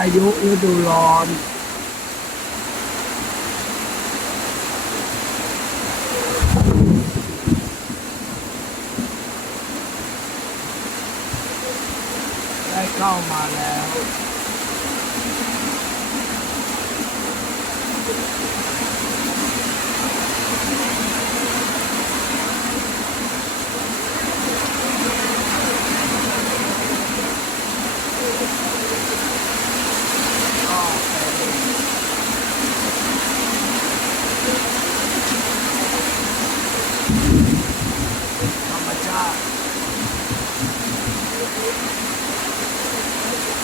ายุฤดูร้อนได้เข้ามาแล้วธรรมชาติ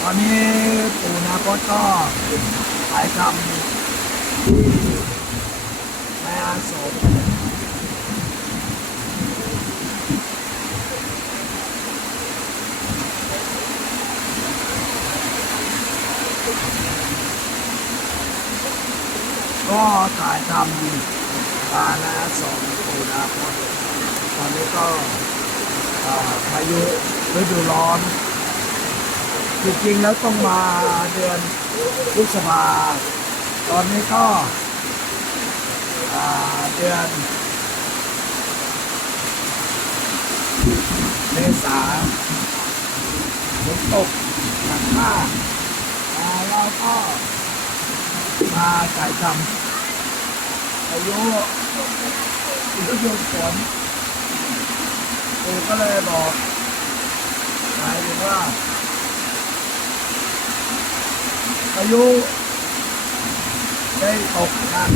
ตอนนี้ปู่นาคตก็ถ่ายทำที่ในอาสมก็ถ่ายทำในอาสมปู่นาคตตอนนี้ก็พายุฤดูร้อนจริงๆแล้วต้องมาเดือนพฤษภาตอนนี้ก็เดือนเมษาฝนตกหนักมากเราก็มาถ่ายทำอายุฤดูฝนปู่ก็เลยบอกหมายถึงว่าอายุได้ตกหนัก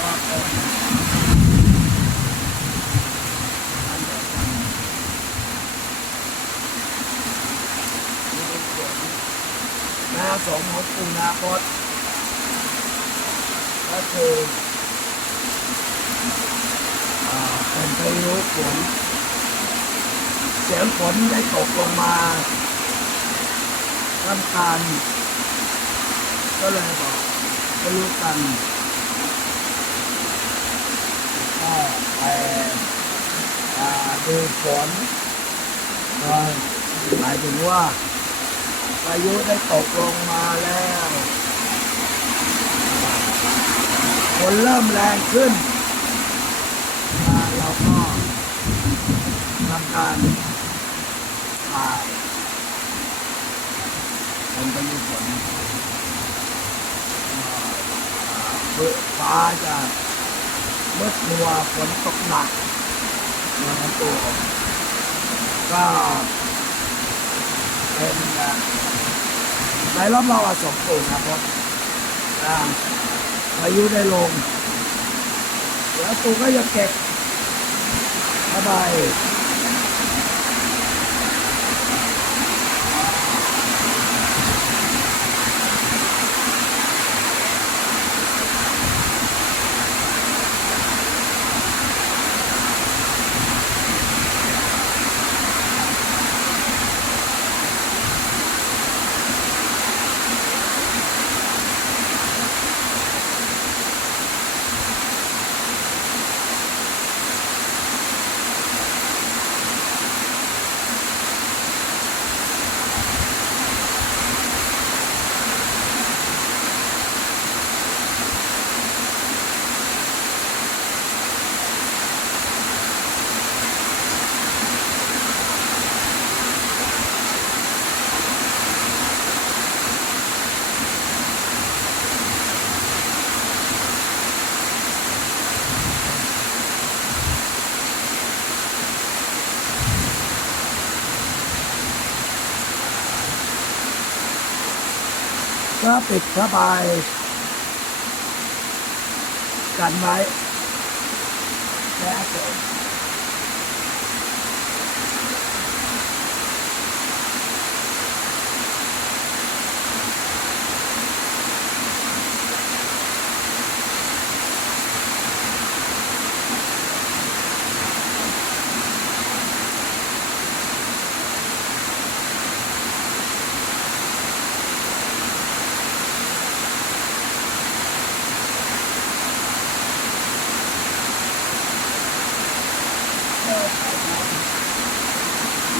ก็เป็นนาสมของปู่นาคตก็คือเป็นพายุฝนเสียงฝนได้ตกลงมาท่ามกลางก็เลยบอกให้รู้กันก็ไปดูฝนก็หมายถึงว่าพายุได้ตกลงมาแล้วฝนเริ่มแรงขึ้นเราก็ทำการถ่ายเป็นพายุฝนฟ้าจะมืดมัวฝนตกหนักในตัวก็เป็นในรอบๆอาสมปู่นะครับพายุได้ลงแล้วปู่ก็จะเก็บสบายก็ปิดผ้าใบกันไว้และเกิด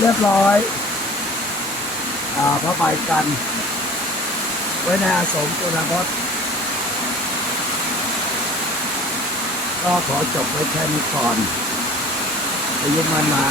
รียบร้อยพระใบกัน ไว้ในอาสมจุฬาภรณ์ก็ขอจบไว้แค่นี้ก่อนอายุมันมา